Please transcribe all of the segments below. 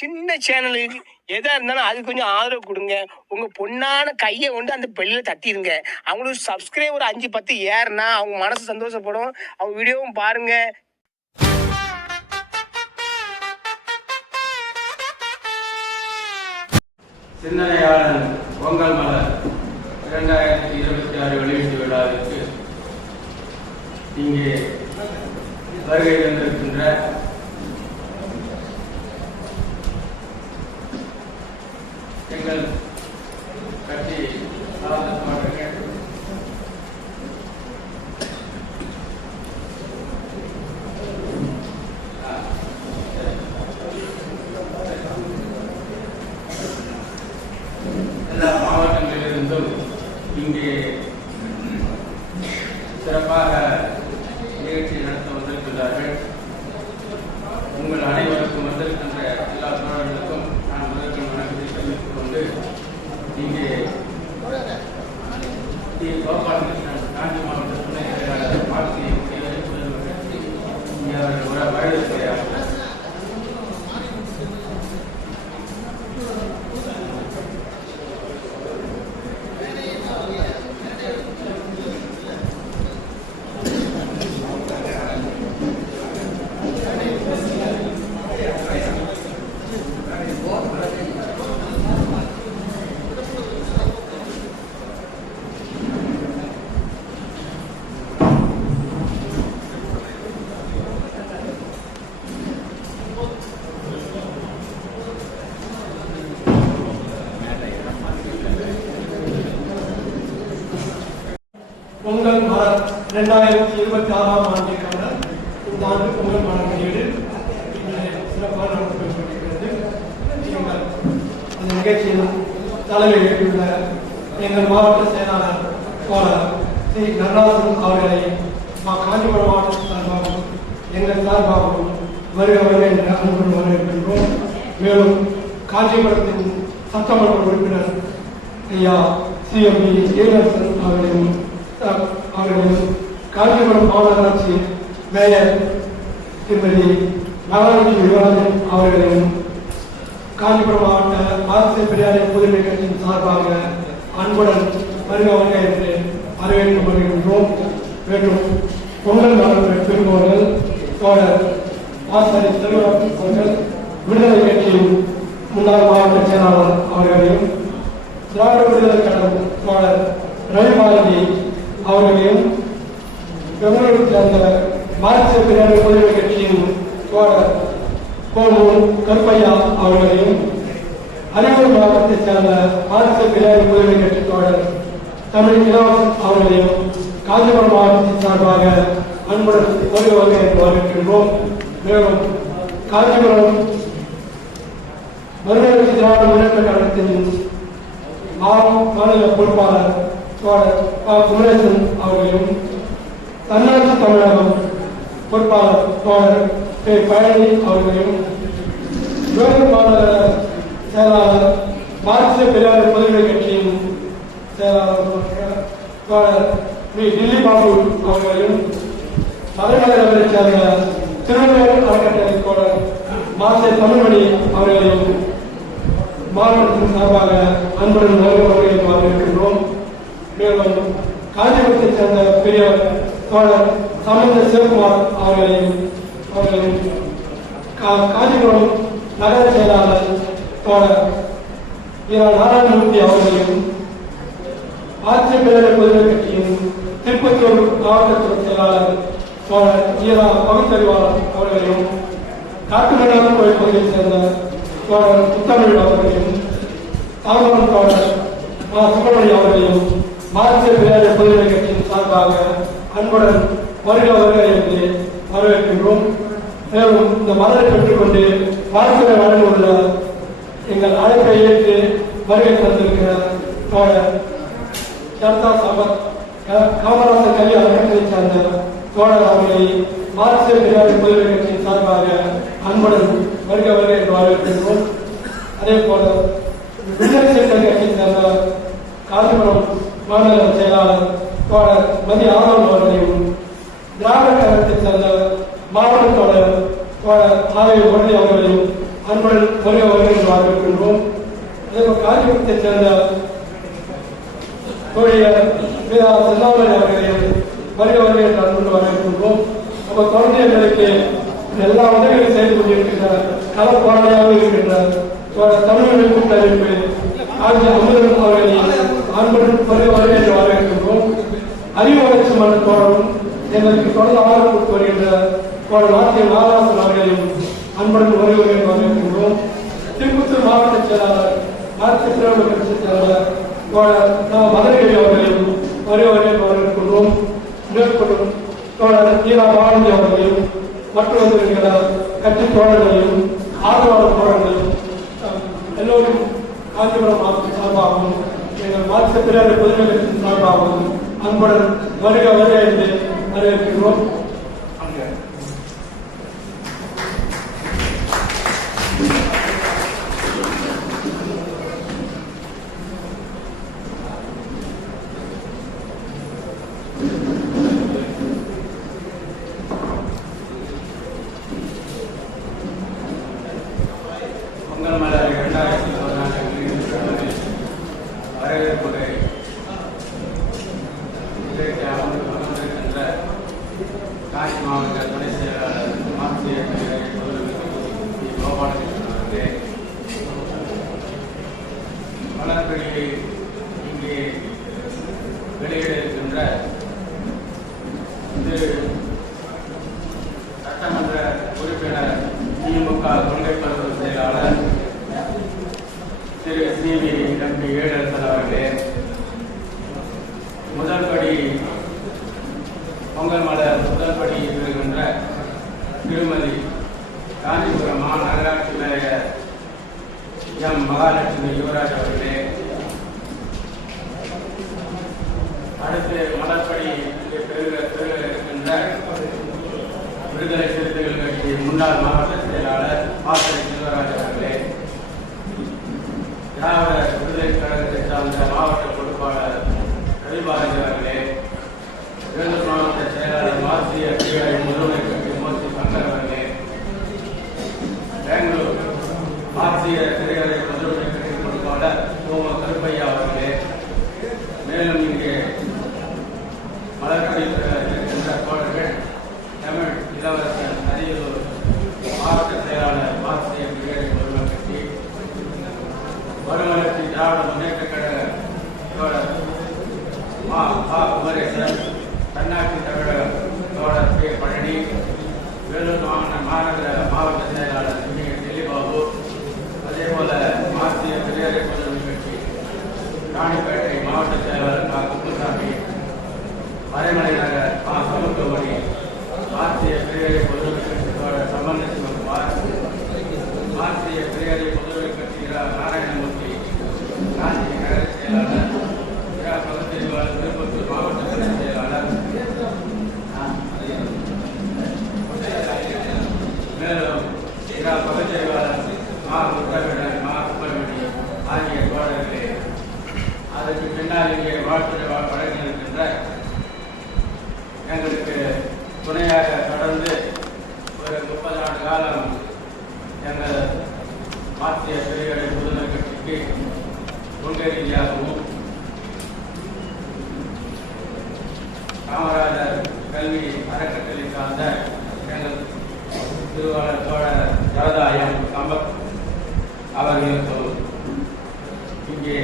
சின்ன சேனலுக்கு எதா இருந்தாலும் அது கொஞ்சம் ஆதரவு கொடுங்க. உங்க பொண்ணான கையை கொண்டு அந்த பெல்லில் தட்டிடுங்க. அவங்களுக்கு சப்ஸ்கிரைபர் 5-10 ஏறுனா அவங்க மனசு சந்தோஷப்படும். அவங்க வீடியோவும் பாருங்க. சிந்தனையாளர் பொங்கல் மலர் 2026 வெளியீட்டு விழாவிற்கு இங்கே வருகை தந்திருக்கின்ற எங்கள் கட்சி எல்லா மாவட்டங்களிலிருந்தும் இங்கே சிறப்பாக நிகழ்ச்சி நடத்த வந்திருக்கின்றார்கள். உங்கள் அனைவருக்கும் வந்திருக்கின்ற எல்லா தோழர்களுக்கும் நான் முதற்கண் வணக்கத்தை தெரிவித்துக் கொண்டு இங்கே கோபாலகிருஷ்ணன் காஞ்சி மாவட்ட துணை செயலாளர் மார்க்சிய இங்கே அவர்கள் ஒரு வயது பொங்கல் மலர் 2026 ஆண்டிற்கான இந்த ஆண்டு பொங்கல் மலர் வெளியீடு சிறப்பாக நடத்தப்பட்டிருக்கிறது. நீங்கள் அந்த நிகழ்ச்சியில் தலைமை ஏற்றுள்ள எங்கள் மாவட்ட செயலாளர் தோழர் ஸ்ரீ நடராஜன் அவர்களை காஞ்சிபுரம் மாவட்ட சார்பாகவும் எங்கள் சார்பாகவும் வருக என்ற அன்புடன் வரவேற்கின்றோம். மேலும் காஞ்சிபுரத்தின் சட்டமன்ற உறுப்பினர் ஐயா CMB ஏலரசன் அவர்களையும் காஞ்சிபுரம் மாநகராட்சி மேயர் திருமதி மகாலட்சுமி விவாதன் அவர்களையும் காஞ்சிபுரம் மாவட்ட ஆசிரிய பெரியாரை புதுமை கட்சியின் சார்பாக அன்புடன் வருக என்று வரவேற்று வருகின்றோம். மேலும் பொங்கல் மலர் பெறுபவர்கள் தோழர் ஆசாரி செல்வராஜ் அவர்கள், விடுதலை கட்சியின் முன்னாள் மாவட்ட செயலாளர் அவர்களையும், திராவிட விடுதலை கழகம் தோழர் ரவிபாரதி அவர்களையும், பெங்களூரை சேர்ந்த மார்க்சிய பெரியாரை புதுமை கட்சியின் தோழர் கோமூர் கருப்பையா அவர்களையும், அரியலூர் மாவட்டத்தைச் சேர்ந்த மார்க்சிய பெரியாரை புதுமை கட்சி தோழர் தமிழ் இளவரசன் அவர்களையும் காஞ்சிபுரம் மாவட்டத்தின் சார்பாக அன்புடன் வருக என்று வரவேற்கின்றோம். மேலும் காஞ்சிபுரம் மறுமலர்ச்சி திராவிட முன்னேற்ற கழகத்தின் மாநில பொறுப்பாளர் தோழர் குமரேசன் அவர்களையும், தன்னாட்சி தமிழகம் பொறுப்பாளர் தோழர் பழனி அவர்களையும், வேலூர் மாநகர செயலாளர் மார்க்சிய பெரியாரை புதுமை கட்சியின் செயலாளர் தோழர் டில்லி பாபு அவர்களையும், தலைநகரை சேர்ந்த திருநெல்வேலி அறக்கட்டளை தோழர் மாசை தமிழ்மணி அவர்களையும் மாவட்டத்தின் சார்பாக அன்புடன் வருகை வரவேற்கின்றோம். மேலும் காஞ்சிபுரத்தைச் சேர்ந்த பெரியவர் தோழர் சம்பந்த சிவகுமார் அவர்களையும் காஞ்சிபுரம் நகர செயலாளர் தோழர் நாராயணமூர்த்தி அவர்களையும், ஆட்சிய பெரியாரை புதுமை கட்சியின் திருப்பத்தூர் மாவட்ட செயலாளர் தோழர் பகுத்தறிவாளர் அவர்களையும், காட்டுமன்னார் கோயில் பகுதியைச் சேர்ந்த தோழர் முத்தமிழ் அவர்களையும், தாமரம் தோழர் சுப்பிரமணியம் அவர்களையும் மார்க்சிய பெரியாரை புதுமை கட்சியின் சார்பாக அன்புடன் வருக என்று வரவேற்கின்றோம். மேலும் இந்த மலரை பெற்றுக்கொண்டு வாழ்த்துறை வழங்கியுள்ள எங்கள் அழைப்பை ஏற்று வருகை தந்திருக்கிற தோழர் சர்தா சபத் காமராசர் கல்வி அறக்கட்டளைச் சேர்ந்த தோழர் அவர்களை மார்க்சிய பெரியாரை புதுமை கட்சியின் சார்பாக அன்புடன் வருக என்று வரவேற்கின்றோம். அதே போல விடுதலை சிறுத்தைகள் கட்சியின் சேர்ந்த காஞ்சிபுரம் மாநில செயலாளர் தோழர் மதி ஆனந்த் அவர்களையும், திராவிட கழகத்தைச் சேர்ந்த மாவட்ட தோழர் தோழர் ஆலய அவர்களையும் அன்புடன் வருக வருகை என்று வரவேற்கின்றோம். அதேபோல் காஞ்சிபுரத்தைச் சேர்ந்த தோழியர் செல்லாமணி அவர்களையும் வருக வருகை என்று அன்புடன் வரவேற்கின்றோம். அப்போ தொடர்ந்து எங்களுக்கு எல்லா உதவிகளும் செய்து கொண்டிருக்கின்ற கள போராளியாக இருக்கின்ற தமிழ் கூட்டமைப்பு ஆகிய அமுதன் அவர்களையும் அன்புடன் வருக வருகை என்று வரவேற்கின்றோம். அறிவு வளர்ச்சி மன்ற தோழரும் எங்களுக்கு தொடர்ந்து ஆதரவு கொடுத்து வருகின்ற நாட்டிய நாகராசன் அவர்களையும் அன்புடன் வருகை என்று வரவேற்கின்றோம். திருப்பத்தூர் மாவட்ட செயலாளர் ஆட்சி திராவிட கட்சி செயலாளர் மதுரகிரி அவர்களையும் வருகை என்று வரவேற்கின்றோம். மேற்கொள்ளும் தோழர் ஈரா பாரதி அவர்களையும் மற்றும் வந்திருக்கிற கட்சி தோழர்களையும் ஆதரவாளர் தோழர்களையும் எல்லோரும் காஞ்சிபுரம் மாவட்ட சார்பாகவும் எங்கள் மார்க்சிஸ்ட் பெரியார் பொதுமை கட்சியின் சார்பாகவும் அன்புடன் வருக வருக என்று வரவேற்கிறோம். பொங்கல் மலர் 2014 வரவேற்புரை அமர்ந்திருக்கின்ற காஞ்சி மாவட்ட துணை செயலாளர் மார்க்சிய கோபாலகிருஷ்ணன் அவர்களே, மலர்கொடியை இங்கே வெளியிட இருக்கின்ற திரு சட்டமன்ற உறுப்பினர் திமுக கொள்கை பரப்பு செயலாளர் திரு சிவி எம்பி ஏழரசன் அவர்களே, முதல்படி பொங்கல் மலர் முதல்படி பெறுகின்ற திருமதி காஞ்சிபுரம் மாநகராட்சி மேயர் எம் மகாலட்சுமி யுவராஜ் அவர்களே, அடுத்து மலர்படி பெறுக இருக்கின்ற விடுதலை சிறுத்தைகள் கட்சி முன்னாள் மாவட்ட செயலாளர் பாசறை செல்வராஜ் அவர்களே, திராவிட விடுதலை கழகத்தை சார்ந்த மாவட்ட பொறுப்பாளர் ரவிபாரதி அவர்களே, வேலூர் மாவட்ட செயலாளர் மார்க்சிய பெரியார் முதல்வர் கட்சி மூர்த்தி சங்கர் அவர்களே, பெங்களூர் மார்க்சிய பெரியார் முதல்வர் கட்சி பொறுப்பாளர் சோம கருப்பையா அவர்களே, மேலும் இங்கே மலர்கொடி இருக்கின்ற தோழர்கள் தமிழ் இளவரசர் அரியலூர் மாவட்ட செயலாளர் மார்க்சிய பெரியார் முதல்வர் கட்சி, மறுமலர்ச்சி திராவிட முன்னேற்ற கழக தோழர் குமரேசன், தன்னாட்சி தமிழகம் தோழர் கே பழனி, வேலூர் மாநகர மாவட்ட செயலாளர் டெல்லிபாபு, அதேபோல மார்க்சிய பெரியார் முதல்வர் கட்சி ராணிப்பேட்டை மாவட்ட செயலாளர் குப்புசாமி, மறைமலை நகர் சமுத்திரமணி, மார்க்சிய பெரியார் முதல்வர் கட்சி தோழர் சம்பந்த சிவகுமார், மார்க்சிய பெரியார் முதல்வர் கட்சி நாராயணமூர்த்தி, காஞ்சி நகர செயலாளர் பகுத்தறிவாளர் திருப்பத்தூர் மாவட்ட துணை செயலாளர், மேலும் பகுத்தறிவாளர் முத்தமிழன் ஆகிய தோழர்களே, அதற்கு பின்னால் இங்கே வாழ்த்துறை வழங்கி இருக்கின்ற எங்களுக்கு துணையாக தொடர்ந்து ஒரு 30 ஆண்டு காலம் எங்கள் மார்க்சிய பெரியார் முதல்வர் கட்சிக்கு கொள்கை ரீதியாகவும் காமராஜர் கல்வி அறக்கட்டளை சார்ந்த எங்கள் திருவாளர் தோழர் ஜலதாயம் சம்பத் அவர்களுக்கும் இங்கே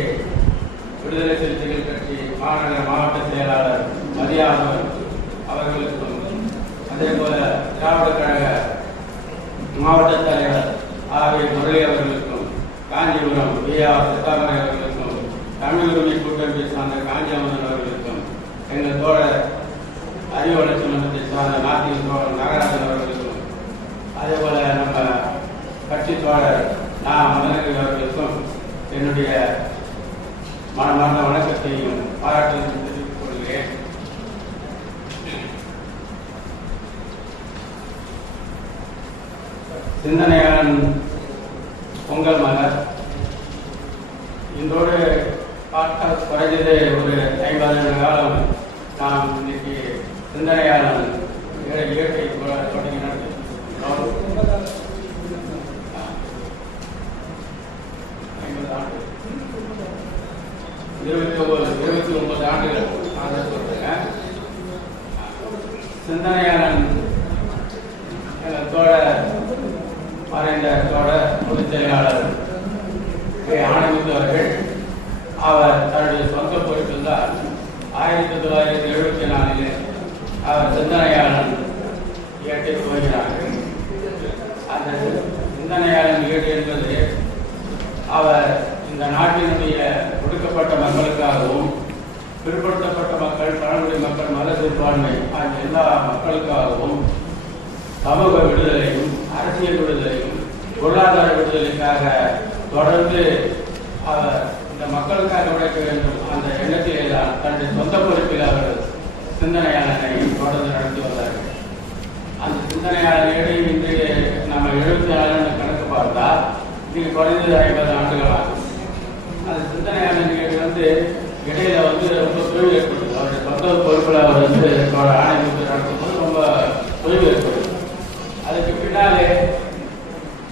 விடுதலை சிறுத்தைகள் கட்சி மாநகர மாவட்ட செயலாளர் மதியானவர் அவர்களுக்கும், அதே போல திராவிட கழக மாவட்ட தலைவர் ஆகிய முரளி அவர்களுக்கும், காஞ்சிபுரம் வி.ஆர். சித்தாமரை அவர்களுக்கும், தமிழ் உரிமை கூட்டமைப்பை சார்ந்த காஞ்சிபுரம் அவர்களுக்கும், எங்கள் தோழர் அறிவு வளர்ச்சி மன்றத்தை சார்ந்த நாட்டிய தோழர் நாகராஜன் அவர்களுக்கும், அதே போல நம்ம கட்சி தோழர் மதனகிரி அவர்களுக்கும் என்னுடைய மனமார்ந்த வணக்கத்தையும் பாராட்டையும் தெரிவித்துக் கொள்கிறேன். சிந்தனையாளன் பொங்கல் மலர் இன்றோடு குறைஞ்சது ஒரு 50 ஆண்டு காலம் நாம் இன்னைக்கு சிந்தனையாளன் இயற்கை தொடங்கி நடத்தி ஆண்டு 29 ஆண்டுகள் ஆக சொல்றேங்க. சிந்தனையாளன் தோழர் மறைந்த தோழர் பொதுச் செயலாளர் ஆனந்த் அவர்கள் அவர் தன்னுடைய சொந்த பொறுப்பில் தான் 1974 அவர் சிந்தனையாளன் ஏட்டை துவங்கினார்கள். அந்த சிந்தனையாளன் ஏடு என்பது அவர் இந்த நாட்டினுடைய ஒடுக்கப்பட்ட மக்களுக்காகவும் பிற்படுத்தப்பட்ட மக்கள், பழங்குடி மக்கள், மத சிறுபான்மை ஆகிய எல்லா மக்களுக்காகவும் சமூக விடுதலையும் அரசியல் விடுதலையும் பொருளாதார விடுதலைக்காக தொடர்ந்து அவர் இந்த மக்களுக்காக உழைக்க வேண்டும் அந்த எண்ணத்திலே தான் தன்னுடைய சொந்த பொறுப்பில் அவர் சிந்தனையாளனை தொடர்ந்து நடத்தி வந்தார்கள். அந்த சிந்தனையாளர் இன்று நம்ம 74 கணக்கு பார்த்தா இன்னைக்கு குறைந்தது 50 ஆண்டுகள் ஆகும். அந்த சிந்தனையாளர் இடையில ரொம்ப தொய்வு ஏற்படுது. அவருடைய சொந்த பொறுப்பில் அவர் ஆணையத்தை நடத்தும்போது ரொம்ப தொய்வு ஏற்படுது. அதுக்கு பின்னாலே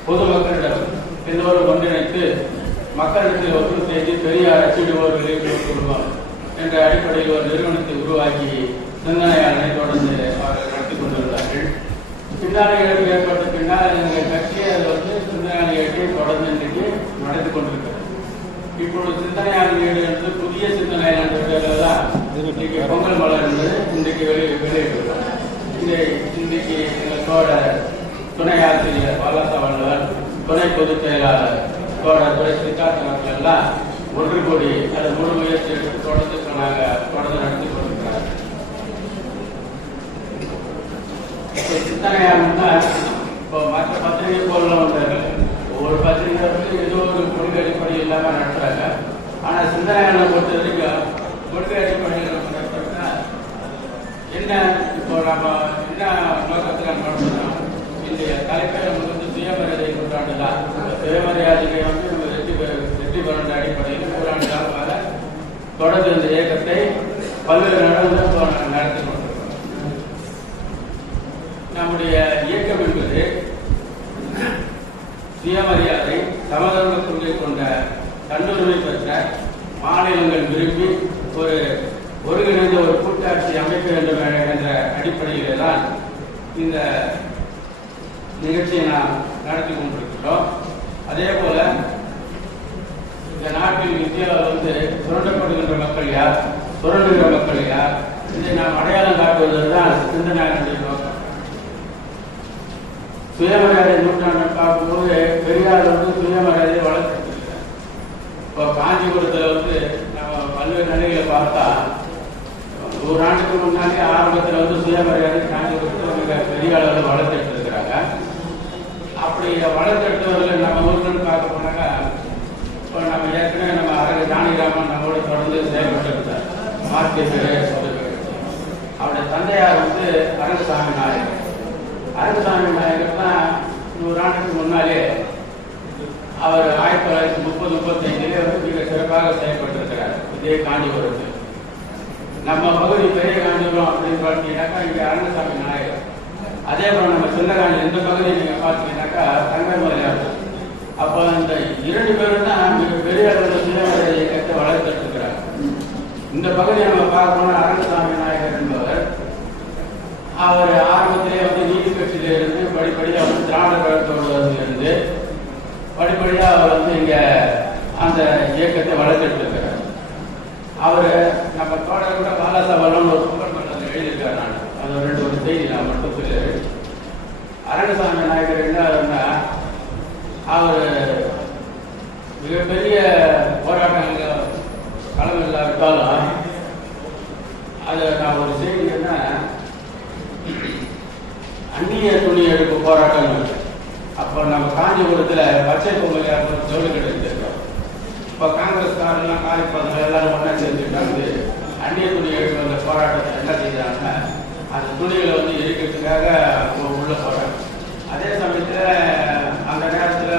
பொதுமக்களிடம் எல்லோரும் ஒன்றிணைத்து மக்களிடத்தில் ஒன்று செய்து பெரியார் அச்சிடுவோர் விளைவுகள் குடும்பம் என்ற அடிப்படையில் ஒரு நிறுவனத்தை உருவாக்கி சிந்தனையாளரை தொடர்ந்து அவர்கள் நடத்தி கொண்டிருந்தார்கள். பின்னாலே ஏற்பட்ட பின்னால் எங்கள் கட்சியை அது சிந்தனையாளர்களை தொடர்ந்து இன்றைக்கு நடத்தி கொண்டிருக்கிறது. இப்பொழுது சிந்தனையாளர் என்று புதிய சிந்தனையாளர் தான் இன்றைக்கு பொங்கல் மலர் என்பது இன்றைக்கு வெளியிட்டிருக்கிறோம். இன்றைக்கு எங்கள் தோழர் துணை ஆசிரியர் பாலாசா வல்லவர், துணை பொதுச் செயலாளர் தோழர் துறை சித்தார்த்த மக்கள் எல்லாம் ஒன்று கோடி அது முழு முயற்சி எடுத்து தொடர்ந்து தொடர்ந்து நடத்தி கொண்டிருக்கிறார். சிந்தனையாளர்னா இப்போ மற்ற பத்திரிகை போல வந்தார்கள். ஒவ்வொரு பத்திரிகை ஏதோ ஒரு கொள்கை அடிப்படை இல்லாமல் நடத்துறாங்க. ஆனால் சிந்தனையாளரை பொறுத்த வரைக்கும் கொள்கை அடிப்படையில் நடத்துறதுனா என்ன இப்போ நம்ம என்ன நோக்கத்தில் நடத்துறோம். இந்த தலைப்பை நமக்கு சுயமரியாதை கொண்டாண்டு தான். சுயமரியாதையை நம்ம வெற்றி பெற அடிப்படையில் 100 ஆண்டு காலமாக தொடர்ந்து இந்த இயக்கத்தை பல்வேறு நடவடிக்கை நடத்தி கொண்டிருக்கிறோம். நம்முடைய இயக்கம் என்பது சுயமரியாதை சமதர்ம கொள்கை கொண்ட தன்னுரிமை பெற்ற மாநிலங்கள் விரும்பி ஒருங்கிணைந்த ஒரு கூட்டாட்சி அமைக்க வேண்டும் என்ற அடிப்படையிலே தான் இந்த நிகழ்ச்சியை நாம் நடத்தி கொண்டிருக்கிறோம். அதே போல இந்த நாட்டில் இந்தியாவில் சுரண்டப்படுகின்ற மக்கள் யார், சுரண்டுகின்ற மக்கள் யார், இதை நாம் அடையாளம் காட்டுவதுதான் சிந்தனையாளருடைய நோக்கம். சுயமரியாதை நூற்றாண்டு பார்க்கும்போது பெரியார் சுயமரியாதை வளர்த்துருக்கிறார். இப்போ காஞ்சிபுரத்தில் நம்ம பல்வேறு நிலைகளை பார்த்தா 100 ஆண்டுக்கு முன்னாடி ஆரம்பத்தில் சுயமரியாதை காஞ்சிபுரத்தில் மிக பெரிய அளவில் வளர்த்துட்டு இருக்கிறாங்க. அப்படி வளர்த்தெடுத்தவர்கள் நம்ம ஊருன்னு பார்க்க போனாக்கா இப்போ நம்ம ஏற்கனவே நம்ம அரங்க ஜானகிராமன் நம்மளோட தொடர்ந்து செயல்பட்டு இருந்தார். மார்க்கெட் அவருடைய தந்தையார் அரங்கசாமி நாயகர். அரங்கசாமி நாயகர் தான் 100 ஆண்டுக்கு முன்னாலே அவர் 1930-35 மிக சிறப்பாக செயல்பட்டிருக்கிறார். இதே காஞ்சிபுரத்தில் நம்ம பகுதி பெரிய காஞ்சிபுரம் அப்படின்னு பார்த்தீங்கன்னாக்கா இங்கே அரங்கசாமி நாயகர். அதே போல நம்ம சின்னகாஞ்சி இந்த பகுதியை நீங்க பார்த்தீங்கன்னாக்கா தங்கை முதலியார். அப்போ அந்த 2 பேரும் தான் மிக பெரிய அளவில் சுயமரியாதை இயக்கத்தை வளர்த்துட்டு இருக்கிறார். இந்த பகுதியை நம்ம பார்க்கணும்னா அரங்கசாமி நாயகர் என்பவர் அவர் ஆரம்பத்திலே நீதி கட்சியில இருந்து படிப்படியாக திராவிட கழகத்தோடு இருந்து படிப்படியாக அவர் இங்க அந்த இயக்கத்தை வளர்த்துட்டு இருக்கிறார். அவர் நம்ம தோழர் கூட பாலாசா வல்லம் ஒரு புகழ் மண்டலத்தில் எழுதியிருக்காரு. நான் அது ஒரு செய்தி நான் மட்டும் சொல்லு. அரங்கசாமி நாயகர் என்ன அவர் மிகப்பெரிய போராட்டங்கள் களம் இல்லாவிட்டாலும் அது நான் ஒரு செய்தி என்ன அந்நிய துணி எடுப்பு போராட்டங்கள். அப்போ நம்ம காஞ்சிபுரத்தில் பச்சை பொங்கல் ஜவுளி கடை எடுத்திருக்கோம். இப்போ காங்கிரஸ்காரெல்லாம் காலிப்பாங்க எல்லாரும் ஒன்றா சேர்ந்துட்டாங்க. அந்நிய துணி எடுப்பு அந்த போராட்டத்தை என்ன செய்யறாங்க, அந்த துணிகளை எரிக்கிறதுக்காக உள்ள போறாங்க. அதே சமயத்தில் அந்த நேரத்தில்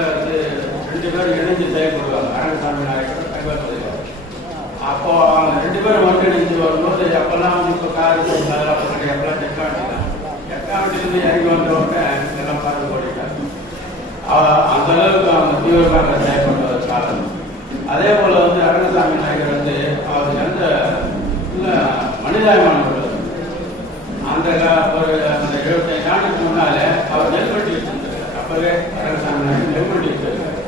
2 பேரும் இணைஞ்சு செயல்படுவாங்க. அரங்கசாமி நாயகர் தகவல் பதிவார். அப்போ அவங்க 2 பேரும் ஒன்றிணைஞ்சு வரும்போது அப்பெல்லாம் இப்போ காரு அதெல்லாம் கிடையாது. டெக்னாலஜிலிருந்து இறங்கி வந்தவங்க எல்லாம் பார்த்து போட்டிட்டாங்க. அந்த அளவுக்கு அவங்க தீவிரமாக செயல்படுவதற்கு காரணம் அதே போல் வந்து அரங்கசாமி நாயகர் வந்து அவர் எந்த மனிதாயமானவர் அந்த ஒரு அந்த 75 ஆண்டுக்கு முன்னால அவர் நெல் வண்டி வச்சிருந்தார். அப்பவே அரங்கசாமி நாயகர் நெல் வண்டி வச்சிருக்காரு.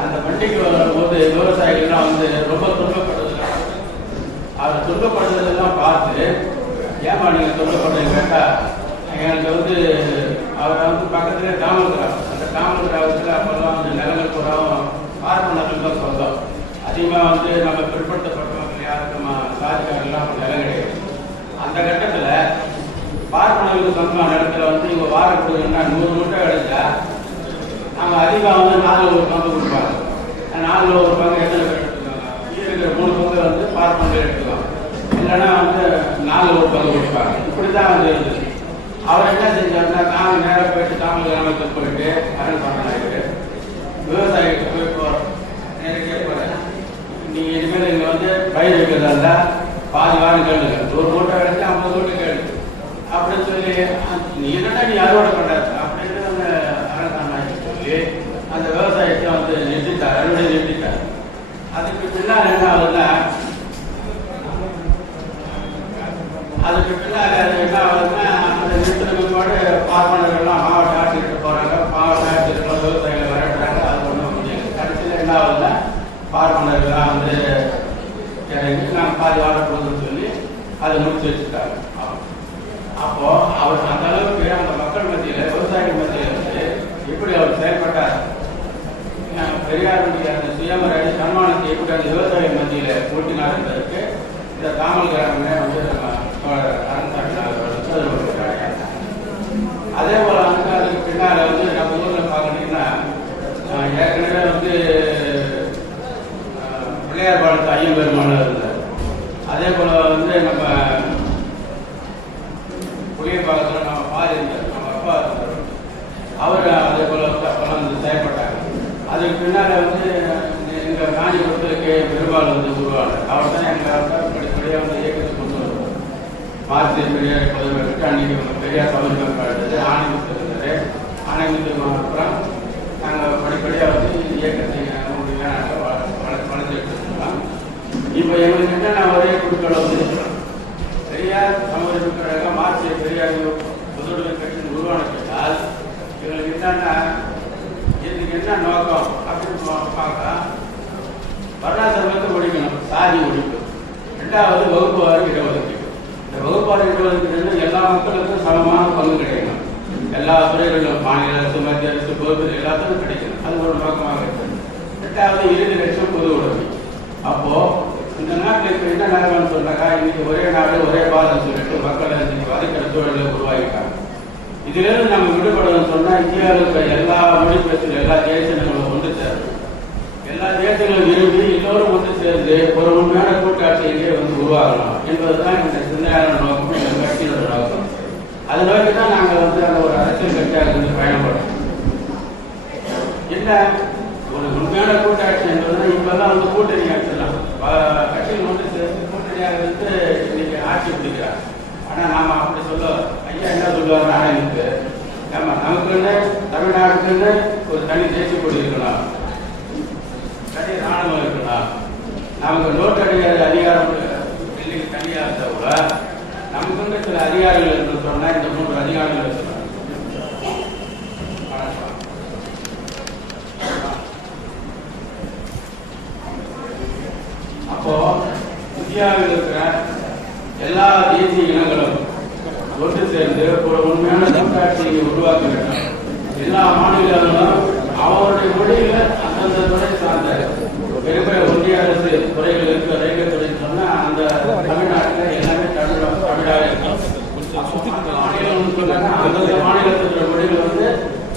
அந்த வண்டிக்கு வரும்போது விவசாயிகள்லாம் வந்து ரொம்ப துன்பப்படுறதுலாம் அவர் துன்பப்படுறதெல்லாம் பார்த்து ஏமா நீங்க துன்பப்படுறீங்க கேட்டா எனக்கு வந்து அவரை வந்து பக்கத்துல தாமல் கிராமம் அந்த தாமல் கிராமத்தில் அப்பெல்லாம் வந்து நிலங்கள் புறம் பார்ப்பனர்கள் தான் சொந்தம். அதிகமாக வந்து நம்ம பிற்படுத்தப்பட்டவங்க யாருக்கும் சாதிக்காரெல்லாம் நிலம் கிடையாது. அந்த கட்டத்தில் பார்ப்பனர்களுக்கு சொந்தமான இடத்துல வந்து இவங்க வாரக்கூடியன்னா 100 மூட்டை கிடைச்சா நாங்கள் அதிகமாக வந்து 4 ஒரு பங்கு கொடுப்பாங்க. 4 ஒரு பங்கு எத்தனை பேர் எடுத்துக்கோங்க, இருக்கிற 3 பங்கு வந்து பார்ப்பனர்கள் எடுத்துக்கோங்க, இல்லைன்னா வந்து 4 ஒரு பங்கு கொடுப்பாங்க. இப்படி தான் வந்து இருந்துச்சு. அவர் என்ன செஞ்சாருன்னா நாங்கள் நேராக போயிட்டு தாமல் கிராமத்துக்கு போயிட்டு அரண்மனை விவசாயிகிட்ட போய் போகிறோம். எனக்கு கேட்பாரு, நீங்கள் இனிமேல் இங்கே வந்து பயிர் வைக்கிறதா இருந்தால் பாதி வாரம் கேளுங்க, 1 மூட்டை கிடைச்சி 50 மூட்டை கேளு அப்படின்னு சொல்லி நீ என்னடா நீ அறுவடை பண்ணாரு அப்படின்னு அந்த அரண்மனை சொல்லி அந்த விவசாயத்தை வந்து நிறுத்திட்டார், அறுவடை நிறுத்திட்டார். அதுக்கு பின்னால் என்ன ஆகுதுன்னா அது என்ன ஆகுதுன்னா அந்த நிறுத்தினோடு பார்ப்பனர்கள்லாம் மாவட்ட ஆட்சிக்கிட்ட போகிறாங்க. மாவட்ட ஆட்சியர்கள் விவசாயிகளை வரட்டுறாங்க. அது ஒன்றும் முடியாது. கடைசியில் என்ன ஆகுதுன்னா பார்ப்பனர்கள்லாம் வந்து இறங்கி நாங்கள் பாதி வாழப்படுதுன்னு சொல்லி அதை முடிச்சு வச்சுட்டாங்க. அப்போ அவர் அந்த அளவுக்கு அந்த மக்கள் மத்தியில் விவசாயிகள் மத்தியில் வந்து எப்படி அவர் செயல்பட்டார், பெரியாருடைய அந்த சுயமரியாதை சன்மானத்தை எப்படி அந்த விவசாய மத்தியில் ஊட்டினார் என்பதற்கு இந்த தாமல் கிராமமே வந்து அதே போல வந்து அதுக்கு பின்னால் வந்து நம்ம ஊரில் பார்க்கணுன்னா ஏற்கனவே வந்து பிள்ளையார் பாலத்து ஐயம்பெருமான இருந்தார். அதே போல வந்து நம்ம புளியப்பாக்கத்தில் நம்ம பாதி இருந்தார், நம்ம அப்பா இருந்தார். அவர் அதே போல வந்து அப்பெல்லாம் வந்து செயல்பட்டாங்க. அதுக்கு பின்னால் வந்து எங்கள் காஞ்சிபுரத்துக்கு பெரும்பாலும் வந்து உருவானார். அவர் தான் எங்கள் படிப்படியாக வந்து இயக்கத்தை கொண்டு வருவார். மார்க்சி பெரியார் பதவிக்கு அன்றைக்கி பெரியார் பதவி காட்டுறது ஆணையத்தில் இருந்தார். ஆணையத்துக்கு அப்புறம் நாங்கள் படிப்படியாக வந்து இயக்கத்தை வளர்த்துட்டு இருக்கோம். இப்போ எங்களுக்கு என்னென்ன ஒரே குழுக்களை வந்து பெரியார் சமூக கழகம் மார்க்சிய பெரியார் பொதுவுடைமை கட்சியின் உருவானதால் எங்களுக்கு என்னன்னா இதுக்கு என்ன நோக்கம் அப்படின்னு பார்க்க வர்ணாசிரமத்தை ஒழிக்கணும், சாதி ஒழிப்பு. 2வது வகுப்புவாரி இடஒதுக்கீடு. இந்த வகுப்புவாரி இடஒதுக்கீடு எல்லா மக்களுக்கும் சமமான பங்கு கிடைக்கணும். எல்லா துறைகளிலும் மாநில அரசு, மத்திய அரசு, பொறுப்பு எல்லாத்துக்கும் கிடைக்கணும். அது ஒரு நோக்கமாக இருக்குது. 2வது இறுதி லட்சம் பொது உடைமை. அப்போ இந்த நாட்டில் இப்போ என்ன நிலைமைன்னு சொன்னாக்கா இன்னைக்கு ஒரே நாடு ஒரே பாதம் சொல்லிட்டு மக்களை இன்னைக்கு வதைக்கிற சூழலை உருவாக்கிட்டாங்க. இதிலிருந்து நம்ம விடுபடணும்னு சொன்னால் இந்தியாவில் இருக்கிற எல்லா மொழி பேசுகிற எல்லா தேசங்களும் ஒன்று சேரும். எல்லா தேசங்களும் விரும்பி எல்லோரும் ஒன்று சேர்ந்து ஒரு உண்மையான கூட்டாட்சி எங்கே வந்து உருவாகலாம் என்பதுதான் இந்த சிந்தனையான நோக்கம், இந்த கட்சியோட நோக்கம். அதை நோக்கி தான் நாங்கள் வந்து அந்த ஒரு அரசியல் கட்சியாக வந்து பயணப்படுறோம். என்ன ஒரு உண்மையான கூட்டாட்சி என்பதுனா இப்பெல்லாம் வந்து கூட்டணி ஆட்சிலாம் கட்சிகள் ஒன்று சேர்ந்து கூட்டணியாக வந்து இன்னைக்கு ஆட்சி பிடிக்கிறாங்க. ஆனால் நாம அப்படி சொல்ல ஐயா என்ன சொல்லுவார், நாளைக்கு ஆமா நமக்குன்னு தமிழ்நாட்டுக்குன்னு ஒரு தனி தேசிய கொடி இருக்கலாம், தனி ராணுவம் இருக்கலாம், நமக்கு நோட்டு அடிக்காத அதிகாரம் டெல்லிக்கு தனியாக இருந்தால் கூட நமக்குன்னு சில அதிகாரிகள் என்று சொன்னால் இந்த 3 அதிகாரிகள் இருக்கிறாங்க. அப்போ இந்தியாவில் இருக்கிற எல்லா தேசிய இனங்களும் ஒன்று சேர்ந்து ஒரு உண்மையான கூட்டாட்சியை உருவாக்க வேண்டும். எல்லா மாநிலங்களும் அவருடைய மொழியில அந்தந்த துறை சார்ந்த இருக்கிற ஒன்றிய அரசு துறைகள் இருக்கிற ரயில்வே துறை சொன்னா அந்த தமிழ்நாட்டில் எல்லாமே தமிழாக இருக்கும். அந்தந்த மாநிலத்தில் மொழிகள் வந்து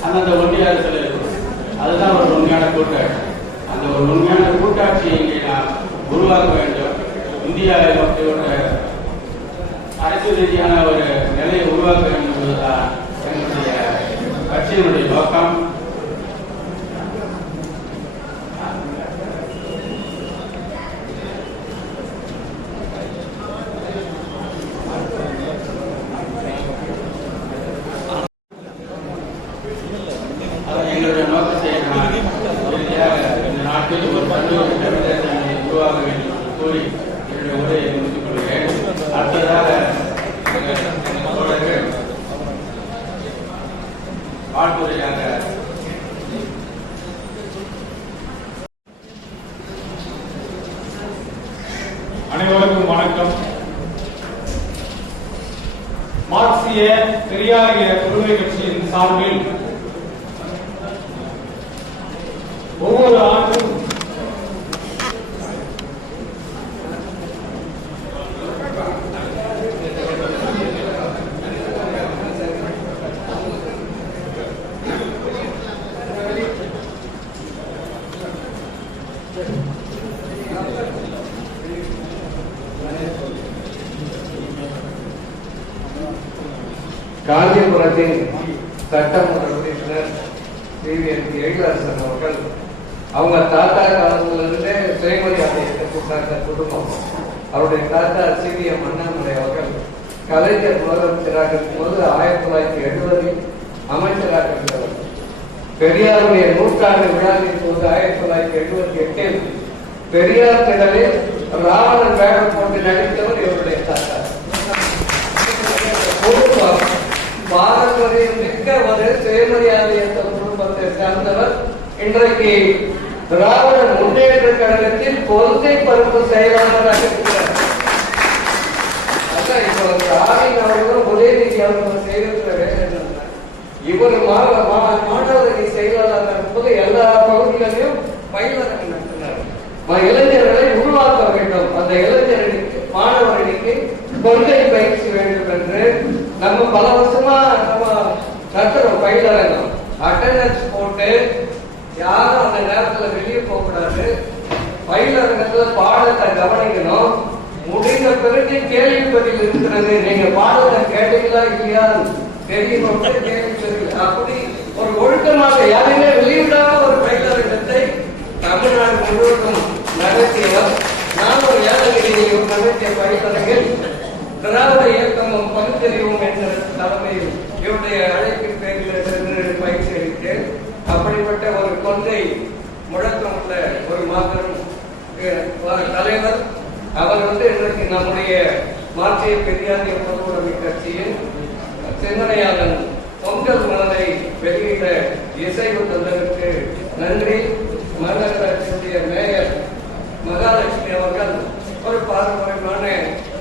அந்தந்த ஒன்றிய அரசுல இருக்கும். அதுதான் ஒரு உண்மையான கூட்டாட்சி. அந்த ஒரு உண்மையான கூட்டாட்சியை இங்கே நாம் உருவாக்க வேண்டும். இந்தியா மக்களோட அரசியல் ரீதியான ஒரு நிலையை உருவாக்க வேண்டும் என்பதுதான் எங்களுடைய கட்சியினுடைய நோக்கம். எங்களுடைய நோக்கத்தை இறுதியாக இந்த நாட்டில் ஒரு பல்வேறு உருவாக வேண்டும் என்று கூறி என்னுடைய உரையை முடித்துக் கொள்கிறேன். அடுத்ததாக தோழர்கள் வாழ்த்துறையாக அனைவருக்கும் வணக்கம். மார்க்சிய பெரியாரிய விடுதலை கட்சியின் சார்பில் ஒவ்வொரு ஆண்டும் காஞ்சிபுரத்தின் சட்டமன்ற உறுப்பினர் எழிலரசன் அவர்கள் அவங்க தாத்தா காலத்திலிருந்தே சுயமரியாதை சார்ந்த குடும்பம். அவருடைய தாத்தா CVM அண்ணாமலை அவர்கள் கலைஞர் முதலமைச்சராக இருக்கும்போது 1970 அமைச்சராக இருந்தவர். பெரியாருடைய நூற்றாண்டு விழாவின் போது 1978 பெரியார் திடலில் ராவணன் வேடம் போட்டு நடித்தவர் இவருடைய தாத்தா. குடும்பம் பாரம்பரியம் மிக்க ஒரு சுயமரியாதையற்ற குடும்பத்தை சார்ந்தவர். இன்றைக்கு திராவிட முன்னேற்ற கழகத்தில் கொள்கை பரப்பு செயலாளராக இருக்கிறார். அதான் இப்போ ஸ்டாலின் அவர்களும் உதயநிதி அவர்களும் செய்திருக்கிற வேலை என்னன்னா, இவர் மாணவரணி செயலாளராக இருக்கும்போது எல்லா பகுதிகளிலும் பயிலரங்கு நடத்தினார். இளைஞர்களை உருவாக்க வேண்டும், அந்த இளைஞரணிக்கு மாணவரணிக்கு கொள்கை பயிற்சி வேண்டும் என்று நம்ம பல வருஷமா நம்ம நடத்துறோம். பயிலரங்கம் அட்டெண்டன்ஸ் போட்டு யாரும் அந்த நேரத்துல வெளியே போக கூடாது. பயிலரங்கத்துல பாடத்தை கவனிக்கணும். முடிந்த பிறகு கேள்வி பதில் இருக்கிறது. நீங்க பாடத்தை கேட்டீங்களா இல்லையா தெரியணும். கேள்வி பதில் அப்படி ஒரு ஒழுக்கமாக யாரையுமே வெளியிடாம ஒரு பயிலரங்கத்தை தமிழ்நாடு முழுவதும் நடத்தியவர். நான் ஒரு ஏழகிரியில் நடத்திய பயிலரங்கில் திராவிட இயக்கமும் பகுத்தறிவும் என்ற தலைமையில் இவருடைய அழைப்பின் பேரில் சென்று பயிற்சி அளித்தேன். அப்படிப்பட்ட ஒரு கொள்கை முழக்கம் உள்ள ஒரு மாபெரும் தலைவர் அவர் இன்றைக்கு நம்முடைய மார்க்சிய பெரியாரிய பொதுவுடைமை கட்சியின் சிந்தனையாளன் பொங்கல் மலரை வெளியிட இசைவு தந்ததற்கு நன்றி. மாநகராட்சியுடைய மேயர் மகாலட்சுமி அவர்கள் ஒரு பாரம்பரியமான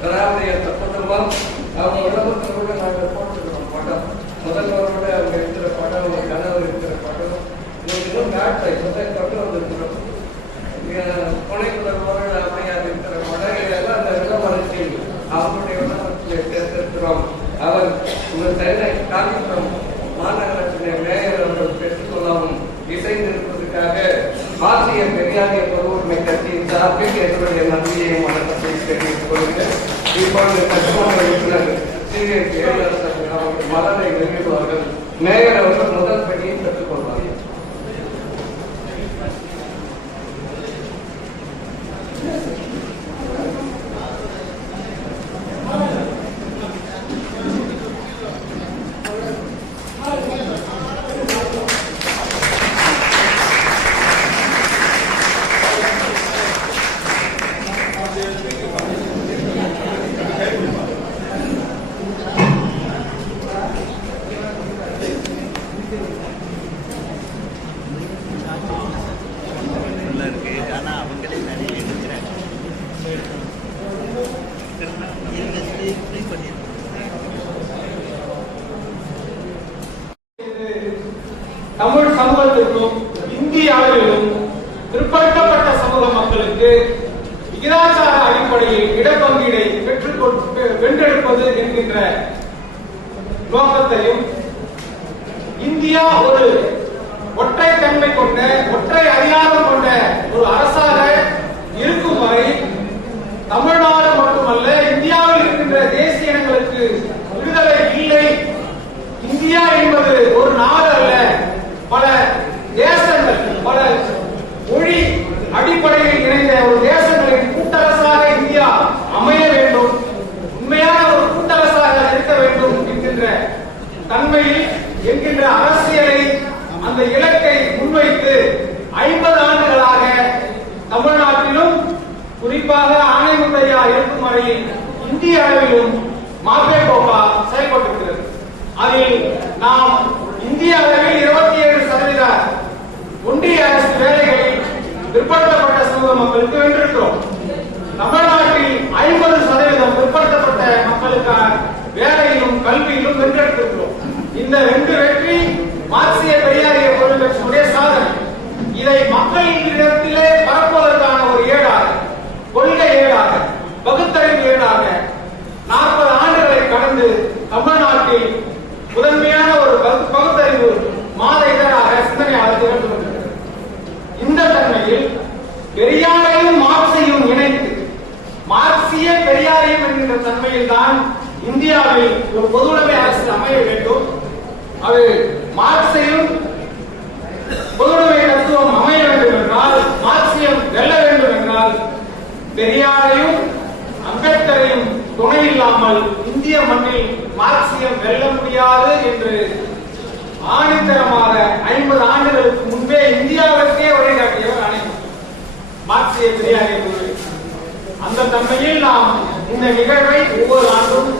திராவிட குடும்பம். அவங்க உடம்புக்கு கூட நாங்கள் போட்டுக்கிறோம் படம். முதல்வரோட அவங்க இருக்கிற படம், அவங்க கணவர் இருக்கிற படம், இன்னும் நாட்டை முதல் படம் வந்திருக்கிறோம். துணை முதல்வரோட அம்மையார் இருக்கிற படம், இதெல்லாம் அந்த விளம்பரத்தில் அவங்களுடைய விளம்பரத்தில் சேர்த்திருக்கிறோம். அவர் சென்னை காஞ்சிபுரம் மாநகராட்சி மேயர் அவர்கள் பெற்றுக்கொள்ளவும் இசைந்திருப்பதற்காக மார்க்சிய பெரியாரிய பொதுவுடைமை கட்சியின் சார்பில் என்னுடைய நன்றியையும் வணக்கத்தையும் தெரிவித்துக் கொள்கிறேன். இப்பொழுது சட்டமன்ற உறுப்பினர் எழிலரசன் அவர்கள் மலரை வெளியிடுவார்கள். மேயர் அவர்கள் முதல் படியை பெற்றுக் கொள்வார்கள். தமிழ் சமூகத்திற்கும் இந்திய அளவிலும் பிற்படுத்தப்பட்ட சமூக மக்களுக்கு விகிதாச்சார அடிப்படையில் இடப்பங்கீடை வென்றெடுப்பது என்கின்ற நோக்கத்தையும், இந்தியா ஒரு ஒற்றை தன்மை கொண்ட, ஒற்றை அதிகாரம் கொண்ட ஒரு அரசாக இருக்கும் வரை தமிழ்நாடு மட்டுமல்ல இந்தியாவில் இருக்கின்ற தேசிய இனங்களுக்கு விடுதலை இல்லை. இந்தியா என்பது ஒரு நாடு அல்ல, பல தேசங்கள், பல மொழி அடிப்படையில் இணைந்த ஒரு தேசங்களின் கூட்டரசாக இந்தியா அமைய வேண்டும், உண்மையான ஒரு கூட்டரசாக இருக்க வேண்டும் என்கின்ற தன்மையில் என்கின்ற அரசியலை, அந்த இலக்கை முன்வைத்து 50 ஆண்டுகளாக தமிழ்நாட்டிலும் வரையில் இந்திய அளவிலும் மார்பேகோகா செயல்பட்டிருக்கிறது. அதில் நாம் இந்திய அளவில் 27% ஒன்றிய அரசு வேலைகளில் பிற்படுத்தப்பட்ட சமூக மக்களுக்கு வென்றிருக்கிறோம். தமிழ்நாட்டில் 50% பிற்படுத்தப்பட்ட மக்களுக்கான வேலையிலும் கல்வியிலும் வென்றெடுத்திருக்கிறோம். இந்த 2 வெற்றி மார்க்சிய பெரியாரிய பொருள் கட்சியுடைய சாதனை. இதை மக்களிடத்திலே பரப்புவதற்கான ஒரு ஏடாக, கொள்கை ஏடாக, பகுத்தறிவு ஏடாக 40 ஆண்டுகளை கடந்து தமிழ்நாட்டில் முதன்மையான ஒரு பகுத்தறிவு மாத இதழாக சிந்தனையாளர் திகழ்ந்து கொண்டிருக்கிறது. இந்த தன்மையில் பெரியாரையும் மார்க்சையும் இணைத்து மார்க்சிய பெரியாரியம் என்கிற தன்மையில் தான் இந்தியாவில் ஒரு பொதுவுடைமை அரசு அமைய வேண்டும். அது மார்க்சையும் பொதுவுடைமை தத்துவம் அமைய வேண்டும் என்றால், மார்க்சியம் வெல்ல வேண்டும் என்றால், பெரியாரையும் அம்பேத்கரையும் துணை இல்லாமல் இந்திய மண்ணில் மார்க்சியம் வெல்ல முடியாது என்று ஆணித்தரமாக 50 ஆண்டுகளுக்கு முன்பே இந்தியாவிற்கே வழிகாட்டியவர் அனைவரும் மார்க்சிய பெரியாரிய. அந்த தன்மையில் நாம் இந்த நிகழ்வை ஒவ்வொரு ஆண்டும்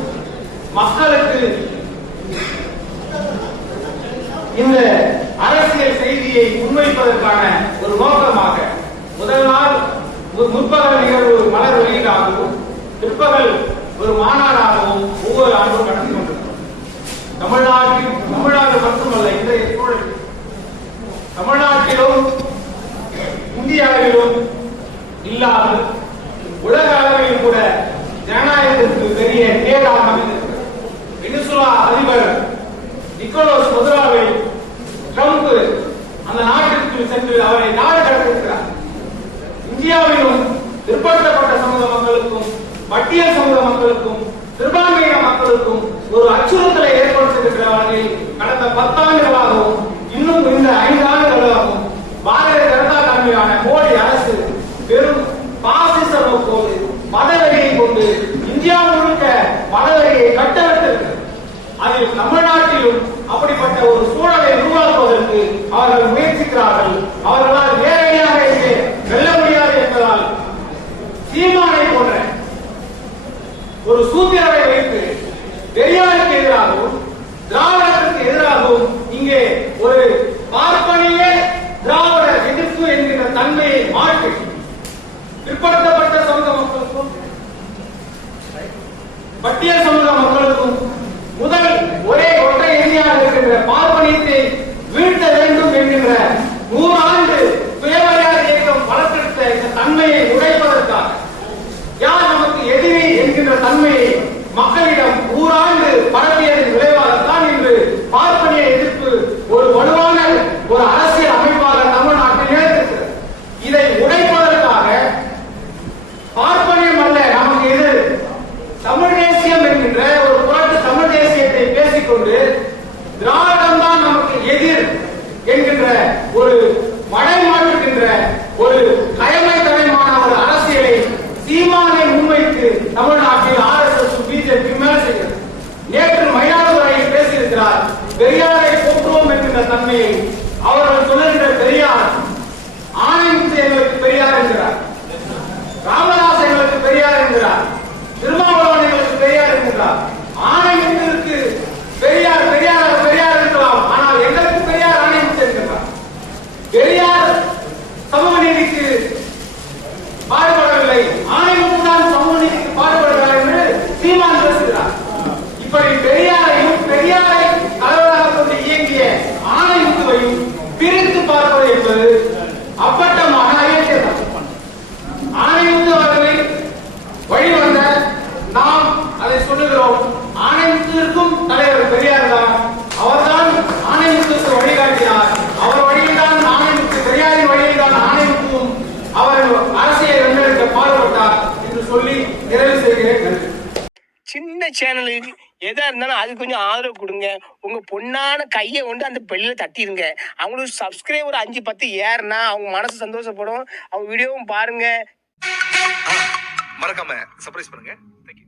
மக்களுக்கு இந்த அரசியல் செய்தியை முன்வைப்பதற்கான ஒரு நோக்கமாக முதல் நாள் முற்பகல் நிகழ்வு மலர் வெளியீடாகவும் பிற்பகல் ஒரு மாநாடாகவும் ஒவ்வொரு ஆண்டும் நடத்தி கொண்டிருக்கிறோம். தமிழ்நாடு மட்டுமல்ல, இன்றைய சூழல் தமிழ்நாட்டிலும் இந்திய அளவிலும் இல்லாமல் உலக அளவில் கூட ஜனநாயகத்திற்கு பெரிய கேடாக அமைந்திருக்கிறது. வெனிசுலா அதிபர் நிக்கோலஸ் மதுராவை ட்ரம்ப் அந்த நாட்டிற்கு சென்று அவரை நாடு கடத்திருக்கிறார். இந்தியாவிலும் பிற்படுத்தப்பட்ட சமூக மக்களுக்கும் பட்டியல் சமூக மக்களுக்கும் சிறுபான்மையின மக்களுக்கும் ஒரு அச்சுறுத்தலை ஏற்படுத்தியிருக்கிற வகையில் கடந்த 10 ஆண்டுகளாகவும் இன்னும் இந்த 5 ஆண்டுகளாகவும் பாரதிய ஜனதா தலைமையிலான மோடி அரசு பெரும் பாசிச நோக்கோடு மதவெறியை கொண்டு இந்தியா முழுக்க மதவெறியை கட்டவிழ்த்திருக்கிறது. அதில் தமிழ்நாட்டிலும் அப்படிப்பட்ட ஒரு சூழலை உருவாக்குவதற்கு அவர்கள் முயற்சிக்கிறார்கள். அவர்களால் நேரடியாக இங்கே வெல்ல முடியாது என்பதால் சீமானை போன்ற ஒரு சூத்திரரை வைத்து பெரியாருக்கு எதிராகவும் திராவிடத்திற்கு எதிராகவும் இங்கே ஒரு பார்ப்பனிய திராவிட எதிர்ப்பு என்கிற தன்மையை மாற்றி பிற்படுத்தப்பட்ட சமூக மக்களுக்கும் பட்டியல் சமூக மக்களுக்கும் முதல் ஒற்றை எதிரியாக இருக்கின்ற பார்ப்பனியத்தை வீழ்த்த வேண்டும் என்கின்ற 100 ஆண்டு சுயமரியாதை இயக்கம் வளர்த்தெடுத்த இந்த தன்மையை உடைப்பதற்காக யார் நமக்கு எதிரி என்கின்ற தன்மையை மக்களிடம் 100 ஆண்டு பரப்பியதன் விளைவாகத்தான் இன்று பார்ப்பனிய எதிர்ப்பு ஒரு வலுவான ஒரு அரசியல் அமைப்பாக தமிழ்நாட்டில் நிலைத்திருக்கிறது. இதை உடைப்பதற்காக பார்ப்பனியம் அல்ல நமக்கு எதிர், தமிழ் தேசியம் என்கின்ற ஒரு புரட்டு தமிழ் தேசியத்தை பேசிக்கொண்டு திராவிடம் தான் நமக்கு எதிர் என்கின்ற ஒரு மடைமாற்றுகின்ற ஒரு கயமைத்தனமான ஒரு அரசியலை சீமானை முன்வைத்து தமிழ்நாட்டில் RSS பிஜேபி மேல செய்கிறது. நேற்று மயிலாடுதுறையில் பேசியிருக்கிறார். பெரியாரை போற்றுவோம் என்கின்ற தன்மையை அவர்கள் சொல்லுகின்ற பெரியார் ஆணையம் எங்களுக்கு பெரியார் என்கிறார், ராமதாஸ் எங்களுக்கு பெரியார் என்கிறார், திருமாவளவன் எங்களுக்கு பெரியார் என்கிறார். ஆணையத்திற்கு பெரியார் இருக்கலாம், ஆனால் எங்களுக்கு பெரியார் ஆணையம் என்கிறார். பெரியார் சமூக நீதிக்கு பாடுபடவில்லை, ஆணையம் தான் சமூக நீதிக்கு பாடுபடுகிறார் என்று சீமான் பேசுகிறார். இப்படி பெரியாரை தலைவராக கொண்டு இயங்கிய ஆணையத்தையும் பிரித்து பார்ப்பது என்பது அப்பட்டமான அயற்சியம். ஆணையத்து அவர்களை வழிவந்த நாம் அதை சொல்லுகிறோம். ஆணையத்திற்கும் தலைவர் பெரியார் தான், அவர்தான் ஆணையத்துக்கு வழிகாட்டினார். அவர் வழியில்தான் ஆணையத்துக்கு, பெரியாரின் வழியில்தான் ஆணையத்துக்கும் அவர் அரசியலை வென்றெடுக்க பாடுபட்டார் என்று சொல்லி நிறைவு செய்கிறேன். சின்ன சேனலுக்கு எதா இருந்தாலும் அது கொஞ்சம் ஆதரவு கொடுங்க. உங்க பொண்ணான கையை கொண்டு அந்த பெல்லில தட்டிடுங்க. அவங்களுக்கு சப்ஸ்கிரைபர் 5-10 ஏறுனா அவங்க மனசு சந்தோஷப்படும். அவங்க வீடியோவும் பாருங்க. மறக்காம சர்ப்ரைஸ் பண்ணுங்க. தேங்க்யூ.